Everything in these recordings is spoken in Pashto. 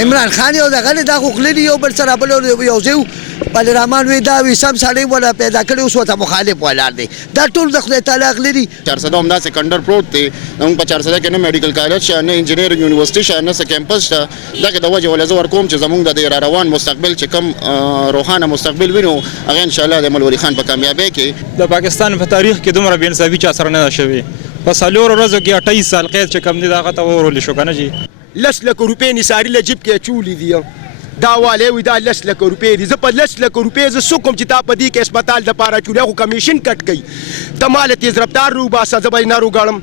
عمران خان یو دغه دا خو خللی یو بل سره بل یو ځو بل رحمان وی دا وی سم سړی ولا پیدا کړي اوس وته مخالف ولاړ دی دا ټول د خدای تعالی غلري 400 هم دا سکندر پروت دی موږ په 400 کې نه میډیکل کالج شته نه انجینیرینګ یونیورسيټي شته نه کیمپس شته دا د وجه ولې زور کوم چې زموږ د روان مستقبل چې کم روحانه مستقبل وینو هغه ان شاء الله د ملوري خان په کامیابی کې د پاکستان په تاریخ کې دومره بے انصافي چا سره نه شوی په سالور ورځو کې 28 سال قید چې کم دي دا غته ورول شو کنه جی لس لک روپے نثاری له جیب کې چولې دی دا والے وی دا لس لک روپے دي زه په لس لک روپے ز سکم چې تا په دې کې هسپتال د پاره چولې خو کمیشن کټ گئی ته مال تیز رفتار رو باسه زبای نه رو غړم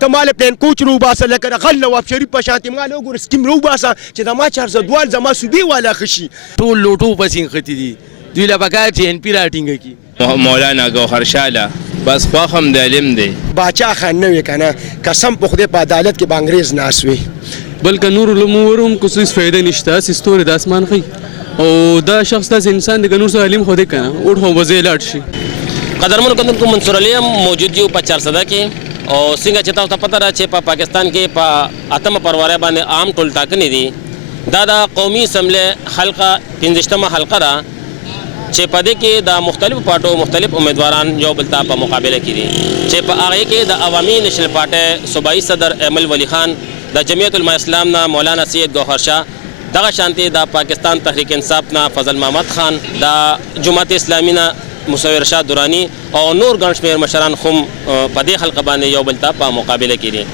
ته مال پلان کوچ رو باسه لکه غل او شریف په شانتي مال وګور سکیم رو باسه چې د ما 400 دوال زما سودی والا خشي ټول لوټو پسین ختی دي دوی لا بقا چې ان پی راټینګ کی مولانا گوهر شاله بس خواهم د علم دی باچا خان نه وی کنه قسم په خدای په عدالت کې به انګريز ناس وي بلکې نور الامورم کوم څه فائدہ نشته سستوري د اسمان خي او دا شخص د انسان د نور سره علم خو دې کنه اور هو وزې لاټ شي قدرمن کوم منصور علي موجود یو په 400 کې او څنګه چې تاسو ته پته را چې په پاکستان کې په اتم پرواره باندې عام ټول ټاکنې دي دا د قومي اسمبلی حلقه 15مه حلقه را چې په دې کې د مختلفو پارټو مختلف امیدواران یو بل ته په مقابله کې دي چې په هغه کې د عوامي نېشنل پارټي صوبایي صدر ایمل ولی خان د جمعیت العلماء اسلام نه مولانا سید گوهر شاه دغه شانتي د پاکستان تحریک انصاف نه فضل محمد خان د جماعت اسلامي نه مصور شاه دورانی او نور ګڼ شمېر مشران هم په دې حلقه باندې یو بل ته په مقابله کې دي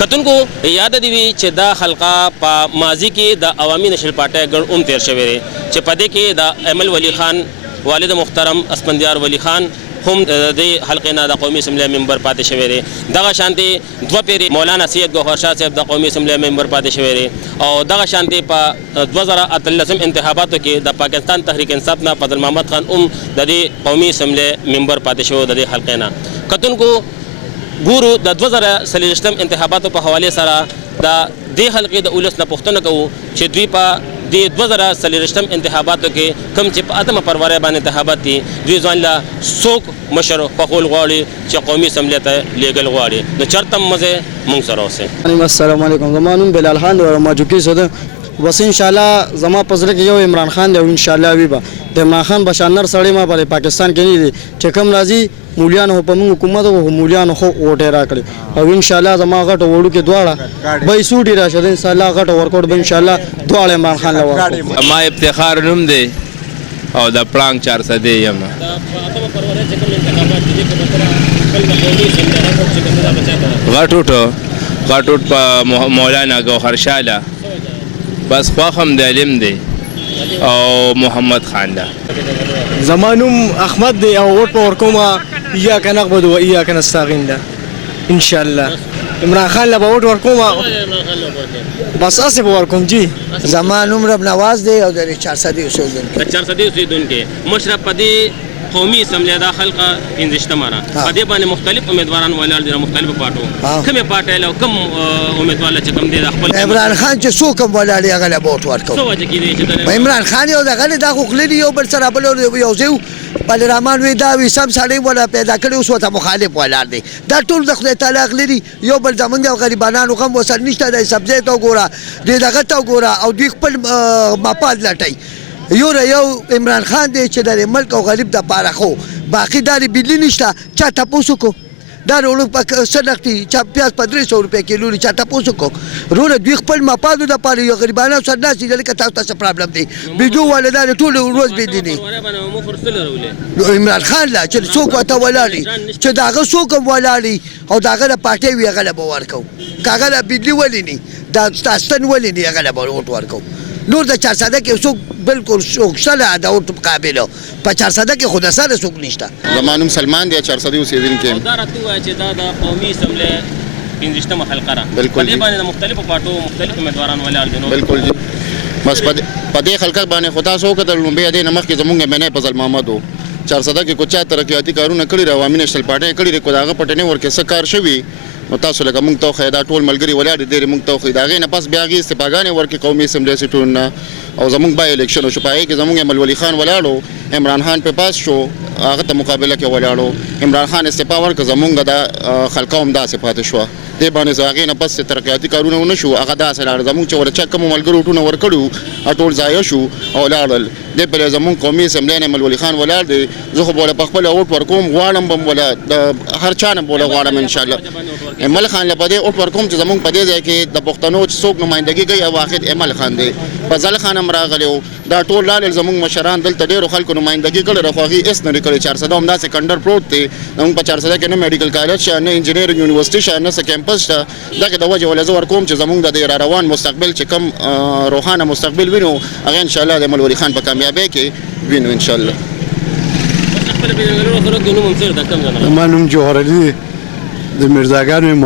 کتونکو یاد دی چې دا حلقه په ماضي کې د عوامي نېشنل پارټي ګڼ تیر شوی دی چې په دې کې د ایمل ولی خان والد محترم اسپندیار ولی خان هم د حلقې نه د قومي اسمبلی ممبر پاتې شوی دی دغه شانتي دوه پیرې مولانا سید گوهر شاه صاحب د قومي اسمبلی ممبر پاتې شوی دی او دغه شانتي په 2013 انتخاباتو کې د پاکستان تحریک انصاف نه فضل محمد خان د دې قومي اسمبلی ممبر پاتې شوی د دې حلقې نه کتونکو ګورو د 2023 انتخاباتو په حواله سره د دې حلقې د اولس نه پوښتنه کوو چې دوی په د 2023 انتخاباتو کې کوم چې په اتمه پرواره باندې انتخابات دي دوی ځان له څوک مشر په خپل غواړي چې قومي اسمبلی ته لیږل غواړي د چرته مزه مونږ سره اوسه السلام علیکم زمانون بلال خان او ماجوکی سره بس ان شاء الله زما پزره کې یو عمران خان دی او ان شاء الله وی به د عمران خان بشانر سړی ما په پاکستان کې نه دي چې کوم راځي مولیان په موږ حکومت او مولیان خو وټه را کړی او ان شاء الله زما غټ وړو کې دواړه به سوټي راشه ان شاء الله غټ ورکوټ به ان شاء الله دواړه عمران خان لور ما افتخار نوم دی او د پړانګ 400 دی یم غټوټ په مولانا گوهر شاله بس خواهم د علم دی او محمد خان دا زمانوم احمد دی او ورته ورکوما یا کنه غبد و یا کنه استاغین ده ان شاء الله عمران خان له ووټ ورکوما بس اسه ورکوم جی زمانوم رب نواز دی او د 400 اوسیدونکو 400 اوسیدونکو مشرف پدې قومي اسمبلی د حلقه 15مه را په دې باندې مختلف امیدواران ولاړ دي مختلفو پارټو کومه پارټي له کوم امیدوار چې کوم دي د خپل عمران خان چې څوک ولاړ دی هغه له ووټ ورکو څه وجه کې دي چې عمران خان یو دغه دا خو خللی یو بل سره بل یو ځو بل رحمان وی دا وی سم سړی ولا پیدا کړي اوس وته مخالف ولاړ دی دا ټول د خدای تعالی غلري یو بل زمونږ غریبانو غم وسر نشته د سبزی ته ګوره دغه ته ګوره او دوی خپل مپاد لټي یو عمران خان دی چې د ملک او غریب د پاره خو باقی داري بجلی نشته چا تاسو کو دا ورو په سنختي چا پیاز په 300 روپے کیلو چا تاسو کو ورو دوی خپل مپادو د پاره یو غریبانو سره ناسي لکه تاسو ته پرابلم دی بيجو ولدان ټول ورځ بيديني عمران خان لا چې څوک وته ولالي چې داغه څوک ولالي او داغه د پارټي وی غله ورکو کاغه بجلی ولینی دا تاسو ولینی غله ورکو نور د 400 کې څوک بالکل شوکشله د او مقابله په 400 کې خود سره څوک نشته زمانوم سلمان دی 400 اوسیدونکو دا راته وای چې دا د قومي اسمبلی 15مه حلقه را بالکل په دې باندې مختلفو پارټو مختلف امیدواران ولاړ دي بالکل جی بس په دې حلقه باندې خدا سو کتل لومبه دې نمخ کې زمونږ مینه فضل محمد 400 کې کوچا ترقیاتی کارونه کړی عوامي نېشنل پارټي کړی کو داغه پټنه ورکه څه کار شوی نو تاسو لکه مونږ ته خیدا ټول ملګری ولاړ دي مونږ ته خیدا غي نه پس بیا غي استفاګانې ورکه قومي اسمبلی سټون او زمونږ بای الیکشن شو پای کې زمونږ احمد ولی خان ولاړو عمران خان په پاس شو هغه ته مقابله کې ولاړو عمران خان استعفا ورکړه زمونږ د خلقو هم داسې پاتې شو دې باندې هغې نه پس ترقیاتي کارونه ونه شو هغه داسې لاړ زمونږ چې ورچا کوم ملګرو ټونه ورکړو ټول ضایع شو او لاړل دې په زمونږ قومي اسمبلی احمد ولی خان ولاړ دی زه خو به په خپل اوټ ورکوم غواړم به ولا د هر چا نه بوله غواړم ان شاء الله امل خان لپاره اوټ ورکوم چې زمونږ په دې ځای کې د پښتنو چې څوک نمائندګي کوي او واحد امل خان دی فضل خان هم راغلی دا ټول لاړل زمونږ مشران دلته ډېرو خلکو نمائندګي کړې ده خو هغې هېڅ نه دی کړی 400 هم داسې کنډر پروت دی زمونږ په 400 کې نه میډیکل کالج شته نه انجینرینګ یونیورسټي شته نه څه کیمپس شته دغې د وجې ولې زه ورکوم چې زمونږ د را روان مستقبل چې کوم روښانه مستقبل وینو هغه انشاءالله د امل ولی خان په کامیابۍ کې وینو انشاءالله ما نوم جوهر علي دی د میرزاګانو یم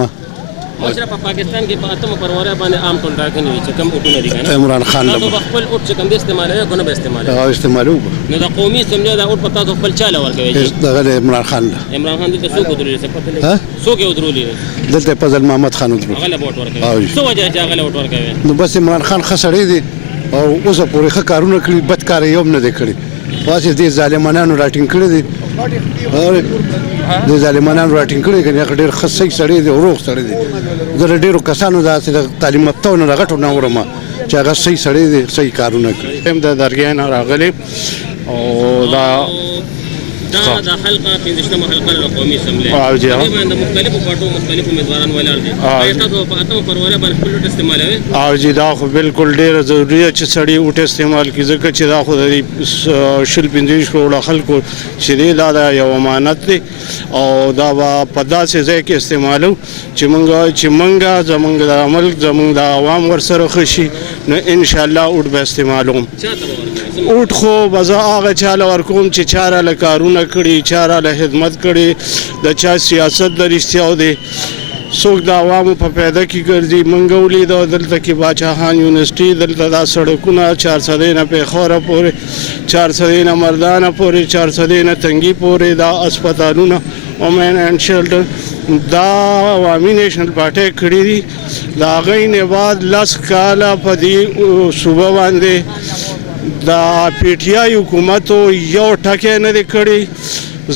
مشره په پاکستان کې په اتمه فروری باندې عام ټاکنې وي چې کوم اوټونه دي کنه عمران خان تاسو خپل اوټ چې کوم د استعمالوي کنه به استعمالوي هغه استعمالوي نو د قومي اسمبلی دا اوټ په تاسو خپل چاله ورکوي دغه عمران خان عمران خان دې څوک ودرولې څه پته لګي څوک یې ودرولې دلته فضل محمد خان ودرول هغه له اوټ ورکوي څه وجه چې هغه له اوټ ورکوي نو بس عمران خان خسړې دي او اوسه پورې ښه کارونه کړي بد کار یې هم نه دی کړی واسه دې ظالمانانو راټینګ کړی دي د ظالمانانو راټینګ کړی کنه ډېر خصي سړی دی روغ سړی دی زه ډېرو کسانو داسې تعلیم یافتو نه غټو نه ورم چې هغه صحیح سړی دی صحیح کارونه کوي هم د درګیا نه راغلی او دا حلقه 15مه حلقه د قومي اسمبلی باندې مختلفو پټو مختلف امیدواران ولاړ دي تاسو په اتمه فروری باندې خپل اوټ استعمالوي او جی دا خو بالکل ډېر ضروري ده چې سړی اوټ استعمال کړي ځکه چې دا خو د شل 15 کروڑه خلکو چې دی دا یو امانت دی او دا په داسې ځای کې استعمالو چې موږ زمونږ د عمل زمونږ د عوام ورسره ښه شي نو انشاءالله اوټ به استعمالوم اوټ خو به زه هغه چاله ورکوم چې چا راله کارونه کړي چا راله خدمت کړي د چا سیاست د رښتیاو دی څوک د عوامو په پیدا کې ګرځي موږ ولیدو دلته کې باچا خان یونیورسټي دلته دا سړکونه 400 نه پېښوره پورې 400 نه مردانه پورې 400 نه تنګي پورې دا اسپتالونه ومن اینڈ شیلټر دا عوامي نیشنل پارټي کړي دي د هغې نه بعد 10 کاله په دې صوبه باندې دا پی ټی آی حکومت یو ټکی نه دی کړی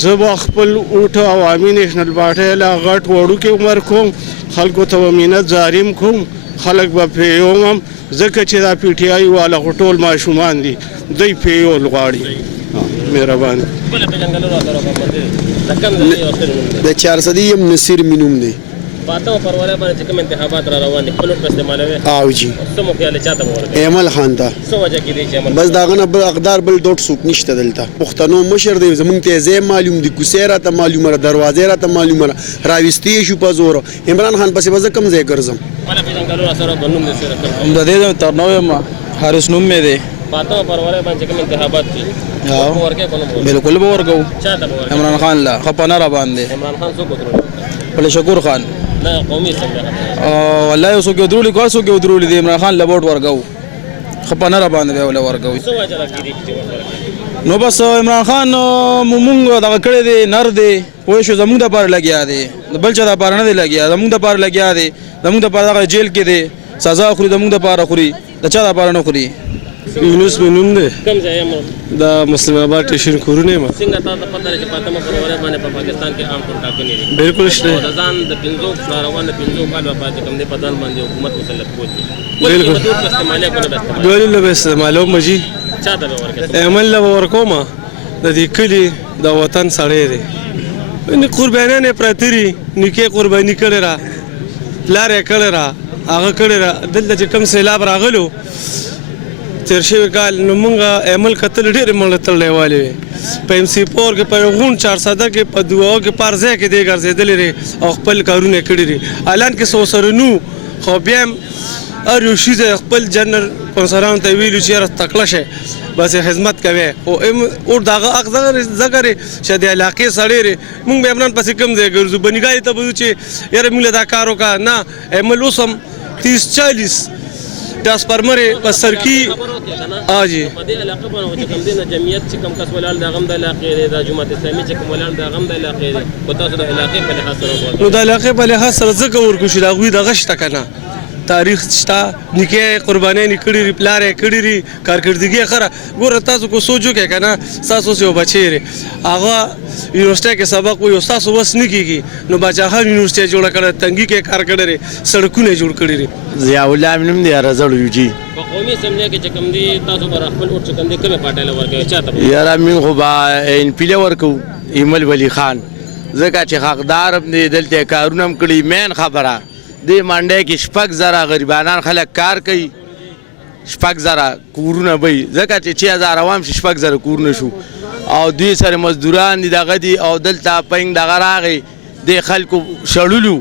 زه به خپل اوټ عوامي نیشنل پارټۍ له غټ وړوکې عمر کوم خلکو ته به مینت زاریم کوم خلک به پیوم هم ځکه چې دا پی ټی آی والا خو ټول ماشومان دي دوی پیول غواړي مهرباني د 400 یم نصیر مینوم دی په اتمه فروری باندې چې کوم انتخابات را روان دي خپل اوټ استعمالوي او جی څه مو خیال چاته ورکوي ایمل خان ته څه وجه کې دی چې عمل بس داغه نه بل اقدار بل دوټ سوق نشته دلته پښتنو مشر دی زمونږ ته زې معلوم دي کوسې راته معلومه را دروازې راته معلومه راوستي شو په زور عمران خان پسې وځه کم ځای ګرځم ولا پیژنګلو سره بنوم دي سره د دې ترنو ما حارس نوم مې دی په اتمه فروری باندې کوم انتخابات دي ورکه کوم بالکل به ورکو چاته ورکه عمران خان لا خپانه را باندې عمران خان څوک ودرول بل شکور خان نه قومي اسمبلی والله یو څوک درولي کو څوک درولي دی عمران خان لبوټ ورکو خپانه را باندې ولا ورکو څه وجه راګیری نو بس عمران خان مونږ دا کړی دی نر دی پوه شو زمونږ د پاره لګیا دی بل چا د پاره نه دی لګیا زمونږ د پاره لګیا دی زمونږ د پاره جیل کې دی سزا خوري زمونږ د پاره خوري د چا د پاره نه خوري یونس مینوم دی کوم ځای هم د مسلم آباد ټیشن کورونه ما څنګه تاسو پته لري چې په اتمه فروری باندې په پاکستان کې عام ټاکنې دي بالکل شته د ځان د 15 روان 15 کال په کوم دی په ځان باندې حکومت مسلط کوي بالکل استعمالي کوي به دوی له استعمالو مجي چاته به ورکه عمل له ورکوما د دې کلی د وطن سړی دی ان قربانانه پرتري نکي قرباني کړي را لارې کړي را هغه کړي را دلته چې کم سیلاب راغلو تیر شوی کال نو مونږه عمل کتل ډېر ملتل لیوالي په ام سی پور کې په غون 400 کې په دواو کې پارځه کې دی ګرځېدلې لري او خپل کارونه کړی لري اعلان کې سو سره نو خو بیا ار یو شي خپل جنرال کنسران ته ویلو چې تکړه شه بس خدمت کوي او دغه اقدار ذکر شه د علاقې سړی مونږ به عمران پسې کم ځای ګرځو بنګای ته بوزو چې یاره موږ دا کارو کا نه عمل اوسم 30-40 داس پرمره بسر کی اجي په دې علاقې باندې چې کوم دینه جمعیت چې کوم کس ولال د غم د علاقې د جماعت اسلامي چې کوم ولال د غم د علاقې او تاسو د علاقې په لحاظ سره نو د علاقې په لحاظ سره ځکه ورکو شي دا غوي د غشت کنه تاریخ شته نیکه قرباني کړي ری پلار یې کړي ری کارکردګي خره ګوره تاسو کو سوچو کې کنه تاسو یو بچی ری هغه یونیورسيټي کې سبق وي تاسو وس نه کیږي نو بچا هم یونیورسيټي جوړ کړه تنګي کې کار کړی ری سړکونه جوړ کړی ری ضیاء الله منم دی رزل یوجی په قومي اسمبلی کې چې کوم دي تاسو پر خپل ووټ چې کوم دي کومه پارټي لور کوي چاته یاره من خو با ان پیله ورکو ایمل ولی خان زکه چې حقدار دې دلته کارونه کړی مین خبره دې منډه کې شپږ زره غریبانان خلک کار کوي شپږ زره کورونه وي ځکه چې 6000 عوام شپږ زره کورونه شو او دوی سره مزدوران دي دغه دي او دلته پنګ دغه راغی د خلکو شړلو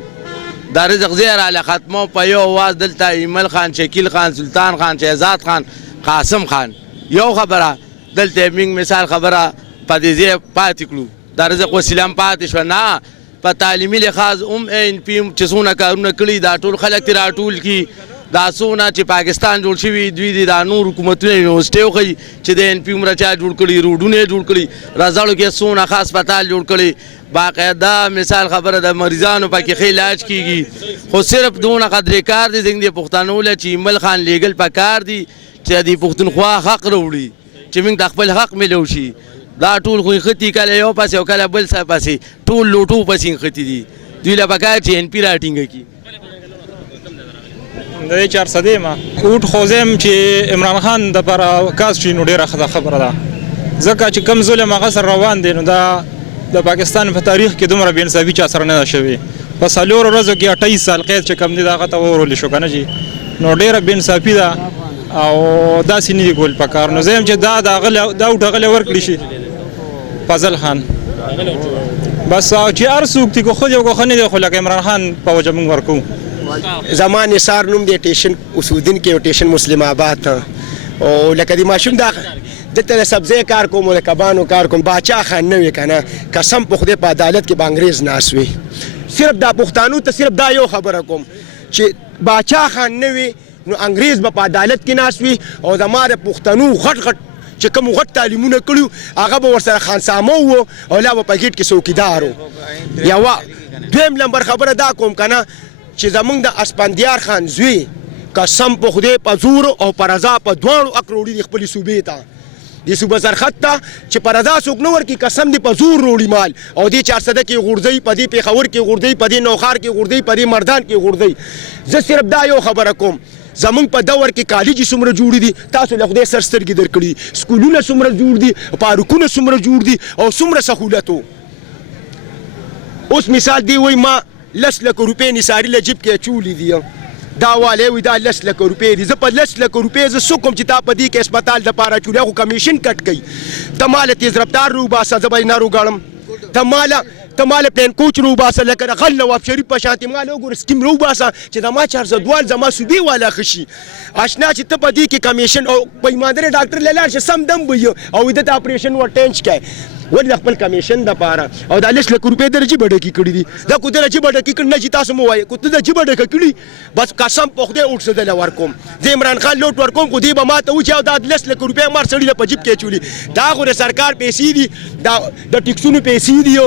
د رزق زیر علی ختمو په یو واز دلته ایمل خان شکیل خان سلطان خان شهزاد خان قاسم خان یو خبره دلته موږ مثال خبره په دې پاتې کړو د رزق وسیلم پاتې شو نه په تعلیمي لحاظ ان پی چې څونه کارونه کړي دا ټول خلک تر ټول کی دا څونه چې پاکستان جوړ شوی دوی د نور حکومتونو یونیورسيټي خو چې د ان پی مرچا جوړ کړي روډونه جوړ کړي راځلو کې څونه خاص هسپتال جوړ کړي باقاعده مثال خبره د مریضانو پکې علاج کیږي خو صرف دونه قدر کار دي څنګه پښتنو له چې مل خان لیګل پکار دي چې د پښتونخوا حق وروړي چې موږ د خپل حق ملو شي دا ټول خو ختی کله یو پاسه او کله بل څه پاسه ټول لوټو پاسین ختی دي دوی لا پکار چې ان پی راټینګ کی د 400 ما اوټ خوزم چې عمران خان د پر کاس شي نو ډیره خبره ده ځکه چې کم ظلم هغه سره روان دي نو دا د پاکستان په تاریخ کې دومره بې انصافي چا سره نه شوی په څلورو ورځو کې 28 سال قید چې کم دي دغه ته ورول شو کنه جی نو ډیره بې انصافي ده او داسې نه دی ګول پکار نو زم چې دا غل ورکړي شي فضل خان بس چې ارسوک تی کو خو یو خو نه دی خو لکه عمران خان په وجه موږ ورکو زمان نثار نوم دی ټیشن اسودین کې ټیشن مسلم آباد او لکه دی ماشوم دا دته سبزی کار کوم او کبانو کار کوم باچا خان نه کنه قسم په خدای په عدالت کې بانګریز ناسوي صرف دا پښتانو ته صرف دا یو خبره کوم چې باچا خان نه وي نو انګریز په عدالت کې ناسوي او زماره پښتنو غټ غټ چې کوم غټ تعلیمونه کړو هغه به ورسره خانسامو وو او لا په پاکټ کې څوکیدارو یو دویم نمبر خبره دا کوم کنه چې زمونږ د اسپندیار خان زوی قسم په خدای په زور او په رضا په دواړو اکروړي د خپل صوبې ته د صوبه سرخط ته چې په رضا څوک نه ورکي قسم دی په زور وروړي مال او د 400 کې غورځي په دې پېښور کې غورځي په دې نوخار کې غورځي په دې مردان کې غورځي زه صرف دا یو خبره کوم زمونږ په دور کې کالج څومره جوړ دي تاسو له خدای سر سترګې درکړي سکولونه څومره جوړ دي پارکونه څومره جوړ دي او څومره سهولتو اوس مثال دی وای ما 10 لک روپۍ نثاري له جیب کې اچولي دي دا والی وي دا 10 لک روپۍ دي زه په 10 لک روپۍ زه څه کوم چې تا په دې کې هسپتال دپاره اچولي خو کمیشن کټ کوي ته ماله تیز رفتار روباسه زه به یې نه روګاړم ته ماله پلین کوچ روباسه لکه د غل نواب شریف په شانتې ماله وګوره سکیم روباسه چې د ما 400 زما صوبې والا ښه شي اشنا چې ته په دې کې کمیشن او په ایماندارۍ ډاکټر له لاړ شه سم دم به یې او د ته اپریشن ور ټینچ کوي ولې د خپل کمیشن دپاره او دا 10 لک روپۍ د جیبه ډکې کړي دي دا کو د جیبه ډکې کړي نه چې تاسو مو وایي کو ته د جیبه ډکه کړي بس قسم په خدای اوټ زه دله ورکوم زه عمران خان لوټ ورکوم خو دوی به ما ته وچې او دا 10 لک روپۍ مار سړي له په جیب کې اچولي دا خو د سرکار پیسې دي دا د ټیکسونو پیسې دي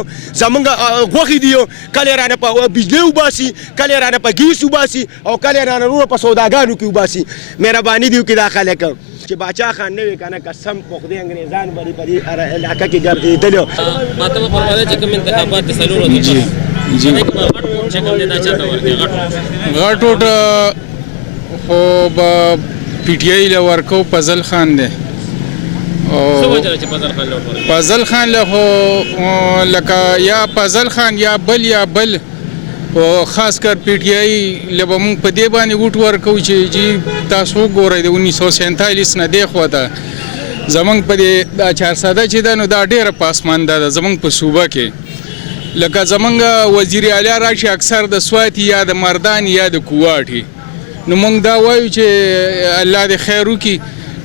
زمونږ غوښې دي کله رانه په بجلی وباسي کله رانه په ګیس وباسي او کله رانه نور په سوداګانو کې وباسي مهرباني دی وکړي دا خلک چې باچا خان نه وي کنه قسم په خدای انګریزان باندې په دې علاقه کې ګرځېدل ماته په پرواله چې کوم انتخابات دي سلوړو دي جی چې کوم دي دا چاته ورکړي غټوټ خو پی ټی آی له ورکو فضل خان دی څه وجه چې فضل خان لوټ ورکړي فضل خان له خو لکه یا فضل خان یا بل او خاص کر پی ټی آی له موږ په دې باندې ووټ ورکو چې جی تاسو ګورئ د 1947 نه دی خو ته زمونږ په دې دا 400 چې دا نو دا ډیره پاسمانده ده زمونږ په صوبه کې لکه زمونږ وزیر اعلی راشي اکثر د سوات یا د مردان یا د کوواټي نو موږ دا وایو چې الله دې خیر وکړي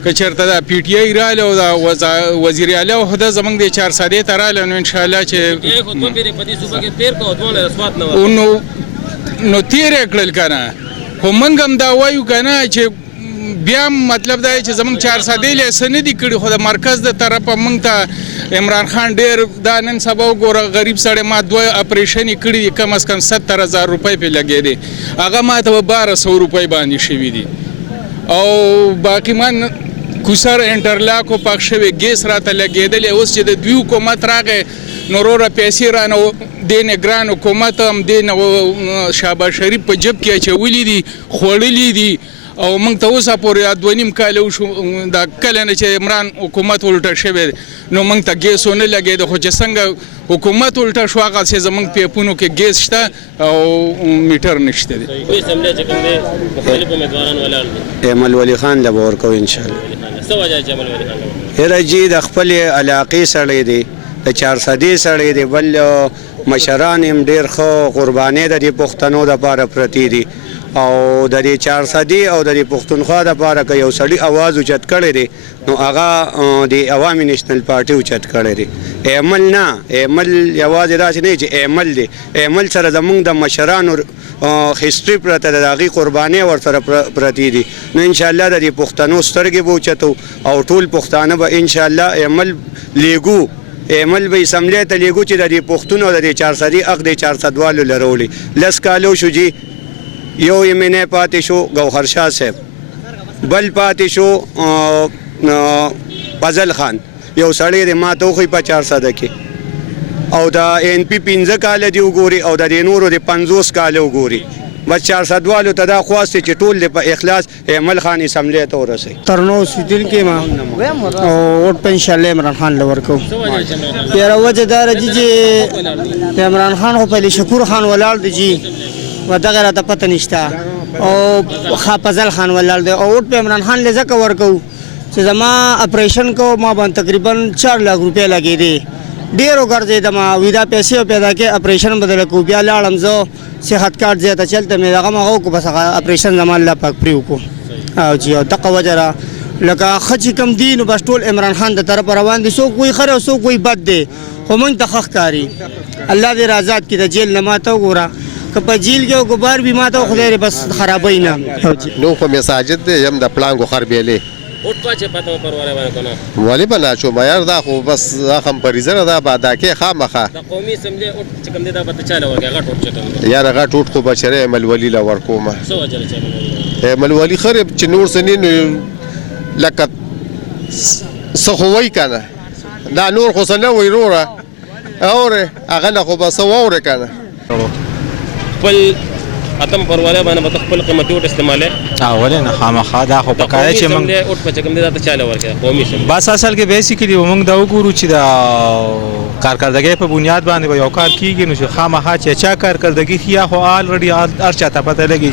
که چېرته دا پی ټی آی راله او دا وزیر اعلی خو دا زمونږ د 400 ته راله نو انشاءالله چې خو دوه پیرې په دې صوبه کې تیر کو دوه له سوات نه نو تیر یې کړل که نه خو موږ هم دا وایو که نه چې بیا مطلب دا چې زمونږ 400 له څه نه دي کړي خو د مرکز د طرفه موږ ته عمران خان ډیر دا نن سبا وګوره غریب سړی ما 2 اپریشن کړي دي کم از کم 70,000 روپۍ په لګې دي هغه ما ته 1200 روپۍ باندې شوي دي او باقي من کوسر انټرلاک او پاک شوی ګیس راته لګېدلی اوس چې د دوی حکومت راغی نو وروره پیسې رانه دې نه ګران حکومت هم دې نه شهباز شریف په جب کې اچولي دي خوړلي دي او موږ ته اوسه پورې 2.5 کاله وشو دا کله نه چې عمران حکومت الټه شوی نو موږ ته ګیس ونه لګېده خو چې څنګه حکومت الټه شو هغسې زموږ پیپونو کې ګیس شته او میټر نشته دی ایمل ولی خان له به ورکوو انشاءالله یاره جي د خپلې علاقې سړی دی د 400 سړی دی بل مشران هم ډېر ښه قربانۍ د دې پښتنو دپاره پرتې دي او د دې 400 او د دې پښتونخوا دپاره که یو سړي اواز اوچت کړی دی نو هغه د عوامي نیشنل پارټي اوچت کړی دی ایمل نه ایمل یوازې داسې نه چې ایمل دی ایمل سره زموږ د مشرانو هسټري پرته د هغې قربانۍ ورسره پرتې دي نو انشاءالله د دې پښتنو سترګې به اوچتو او ټول پښتانه به انشاءالله ایمل لیږو ایمل به اسمبلی ته لیږو چې د دې پښتون او د دې 400 حق د 400 والو لرولي 10 کالو شو جي یو یې مینه پاتې شو ګوهر شاه صاحب بل پاتې شو فضل خان یو سړی دی ما ته وښیي په 400 کې او د NP 15 کاله دی وګوري او د دې نورو د 50 کاله وګوري بس 400 والو ته دا خواست چې ټول د په اخلاص ایمل خان اسمبلی ته ورسوي ترنو سیدل کې ما او ووټ په انشاءالله عمران خان له ورکوو یاره وجه دا راځي چې عمران خان خو پهلې شکور خان ولاړ دی جي و دغه راته پته نشته او فضل خان ولاړ دی او ووټ په عمران خان له ځکه ورکوو چې زما اپریشن کو ما باندې تقریبا 4 लाख روپۍ لګېدې ډېرو ګرځېدم او دا پیسې پیدا کې اپریشن بدله کړو بیا لاړم زه صحت کارت زیاته چلته مې دغه ما وکړو بس هغه اپریشن زما الله پاک پرې وکړو او جي او دغه وجه را لکه ښه چې کوم دي نو بس ټول عمران خان د طرفه روان دي څوک وایي ښه او څوک وایي بد دی خو موږ ته ښه ښکاري الله دې رازاد کړي د جیل نه ما ته وګوره که په جیل کې او غبار بي ما ته خدای بس خرابوي نه نو خو مساجد دی یم د پلانګو خربېلې ولی بنا شو معیار دا خو بس هم پریزه ده بعد کې خامخه د قومي اسمبلی او چې کوم دي دا پته چاله ورګه غټ ورچ کوم یاره غټ ټوټ خو بشری عمل ولی لا ورکومه سو وجه چې عمل ولی خرب چې نور سنین لکه سخوي کنه دا نور خو سنه وي روره اوره هغه نه خو بس وره کنه خپل اتم پرواله باندې خپل قیمتي وټ استعماله ولې نه خامخا دا خو پکاره چې موږ اوټ په کوم دي دا چاله ورکړه قومي سم بس اصل کې بیسیکلی موږ دا وګورو چې دا کارکردګۍ په بنیاد باندې یو کار کیږي نو چې خامخا چې چا کارکردګي خیا خو الریډي هر چاته پته لګي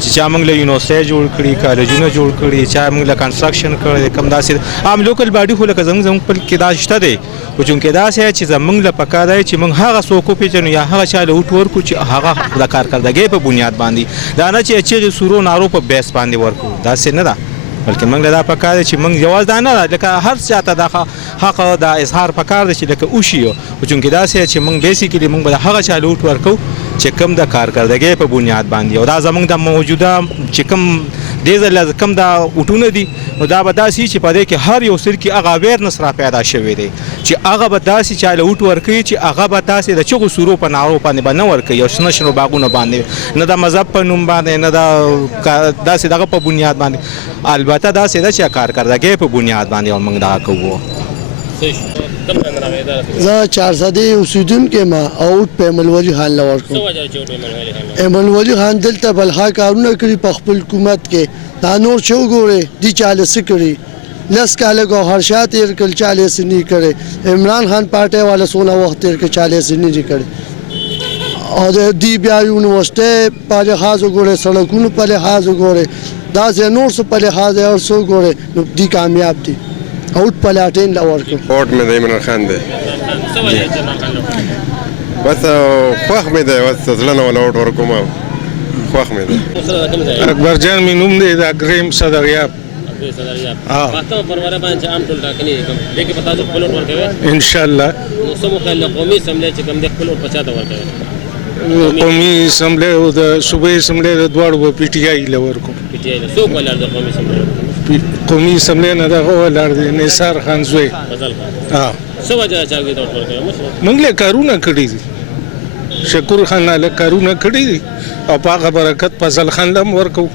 چې چا موږ له یونیورسيټي جوړ کړي کالجونه جوړ کړي چا موږ له کنسټرکشن کړي کم داسې عام لوکل باډي خو لکه زموږ په کې دا شته دی او چونکې داسې چې زموږ له پکاره دی چې موږ هغه څوک وپېژنو یا هغه چا له وټ ورکړو چې هغه د کارکردګۍ په بنیاد باندې دا نه چې چغې سورو نارو په بیس باندې ورکړو داسې نه ده بلکې موږ له دا پکار دی چې موږ یوازې دا نه ده لکه هر چاته دا حق د اظهار پکار دی چې لکه وشي او چونکې داسې چې موږ بیسیکلی موږ به د هغه چا له وټ ورکړو چې کوم د کارکردګۍ په بنیاد باندې او دا زموږ د موجوده چې کوم دې ځل کوم دا وټونه دي نو دا به داسې چې په دې کې هر یو سر کې هغه اویرنس را پیدا شوی دی چې هغه به داسې چا له وټ ورکوي چې هغه به تاسې د چغو سورو په نارو باندې به نه ورکوي او شنه شنو باغونو باندې نه د مذهب په نوم باندې نه د داسې دغه په بنیاد باندې البته داسې ده چې کارکردګۍ په بنیاد باندې موږ دغه کوو زه 400 اوسیدونکی ما او ووټ په ایمل ولی خان له ورکوم ایمل ولی خان دلته بلها کارونه کړي په خپل حکومت کې دا نور چې وګورې دي چاله څه کړي 10 کاله ګوهر شاه تېر کړل چاله څه نه کړي عمران خان پارټۍ والا څونه وخت تېر کړ چاله څه نه کړي او د دی بیا یونیورسيټي په لحاظ وګورې سړکونو په لحاظ وګورې دا ځای نور څه په لحاظ او څه وګورې نو دی کامیاب دي اوټ پلاټین لا ورکو اوټ مې د عمران خان دی بس خوښ مې دی بس زړه نه ولا اوټ ورکوم خوښ مې دی اکبر جان مې نوم دی د اګریم صدریاب پاتم پرواله باندې عام ټول ټاکنې کوم دغه پتا ځو خپل ورکوي ان شاء الله نو سمو خل قومي اسمبلی چې کوم د خپل پچاته ورکوي قومي اسمبلی او د صوبې اسمبلی د دواړو په پی ټی آی لور کو پی ټی آی سو ولر د قومي اسمبلی قومي اسمبلی نه دغه ولر دی نثار خان زوی فضل خان څه وجه چې هغوی ته ووټ ورکوي مشره؟ موږ له کارونه کړي دي شکور خان له کارونه کړي دي او په هغه برکت فضل خان له هم ورکوو.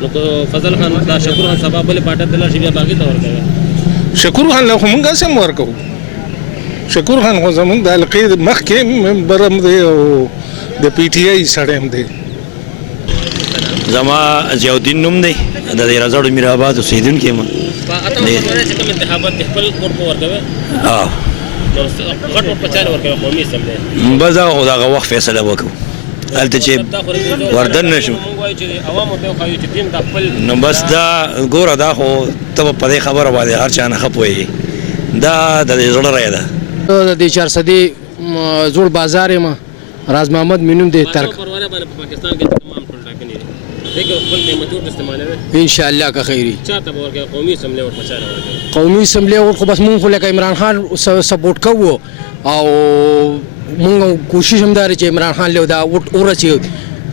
نو که فضل خان دا شکور خان سبا بلې پارټۍ ته لاړ شي بیا به هغې ته ورکوي؟ شکور خان له خو موږ هسې هم ورکوو. شکور خان خو زموږ د حلقې مخکې ممبر هم دی او د پی ټي آی سړی هم دی. زما ضیاءالدین نوم دی د رازاړو میر آباد اوسېدونکی یم. په اتمه فروری چې کوم انتخابات دي خپل ووټ به ورکوي؟ نو غټ ووټ په چا نه ورکوي قومي اسمبلی؟ بس دغه وخت فیصله وکړو هلته چې وردن نه شو موږ وایو چې عوامو ته وښایو چې دین دا خپل نو بس دا ګوره دا خو ته به په دې خبره باندې هر چا نه ښه پوهېږي دا د دې زړه رایه ده. د دې 400 زوړ بازار یم راز محمد مینوم دی ترک پرواره باندې په پاکستان کې تمام ټول ټاکنې دي دغه خپل قیمتي ووټ استعمالوي ان شاء الله که خیری چاته به ورکوي قومي اسمبلی ووټ په چا نه ورکوي؟ قومي اسمبلی ووټ خو بس مونږ خو لکه عمران خان سپورټ کوو او مونږ کوشش هم دا چې عمران خان له دا ووټ ورچي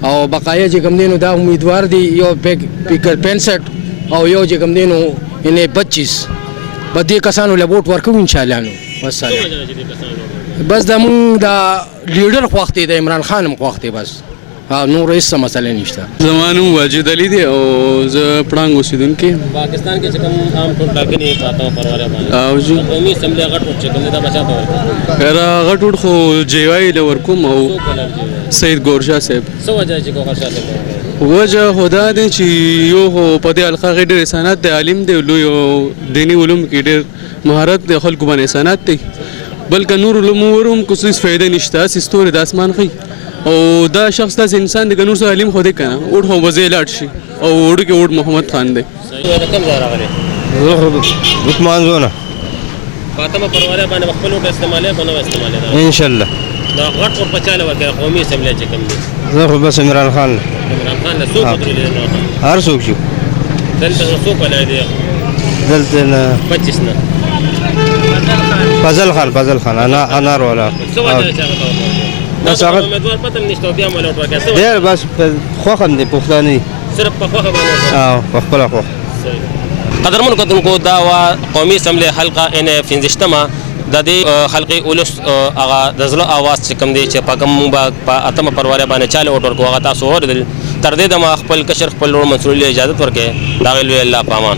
او بقایا چې کوم دینو دا امیدوار دي یو پیکر 65 او یو چې کوم دینو یعنی 25 بدی کسانو له ووټ ورکو ان شاء الله. نو بس دا مونږ دا لیډر خوښتي د عمران خان هم خوښتي بس نور هیڅ مسله نشته. زما نوم واجد علي دی او زه پړانګ اوسېدونکی یم. پاکستان کې چې کوم عام ټول ټاکنې په اتمه فروری باندې قومي اسمبلی غټ ووټ چې کوم دی دا به چا ته ورکوي؟ غټ ووټ خو جیوای له ورکوم او سید ګورشاه صاحب. څه وجه چې ګوهر شاه صاحب ورکوي؟ وجه خو دا دی چې یو خو په دې حلقه کې ډېر احسانات دی عالم دی لوی دیني علوم کې ډېر مهارت دی خلکو باندې احسانات دی بلکې نور علوم هم کوم څه فایده نشته هسې ستوري د اسمان ښي او دا شخص داسې انسان دی که نور څه علم خو دی که نه ووټ خو به ځای لاړ شي او وړو کې ووټ محمد خان دی. د کوم ځای راغلی؟ عثمان زونه په اتمه فروری باندې به خپل ووټ استعمالوي که نه به استعمالوي؟ انشاءالله. دا غټ ووټ په چا نه ورکوي قومي اسمبلی چې کوم دی؟ زه خو بس عمران خان عمران خان له څوک ودرېدلی عمران خان؟ هر څوک چې دلته نو څوک ولاړ دی؟ دلته نه 25 نه فضل خان انار والا. څه وجه چې هغه ته ورکوي؟ بس هغه امیدوار پته هم نشته او بیا هم ولا ووټ ورکوي؟ څه وجه؟ ډېر بس خوښ هم دی پښتانه صرف په خوښه باندې؟ په خپله خوښ. قدرمنو کتونکو دا وا قومي اسمبلی حلقه ان 15مه د دې خلقي اولس هغه د زړه اواز چې کوم دی چې په کوم په اتمه فروری باندې چاله ووټ ورکوو هغه تاسو واورېدل. تر دې دمه خپل کشر خپل لوړ منصور له اجازه ورکړي دا غوښتل الله پامان.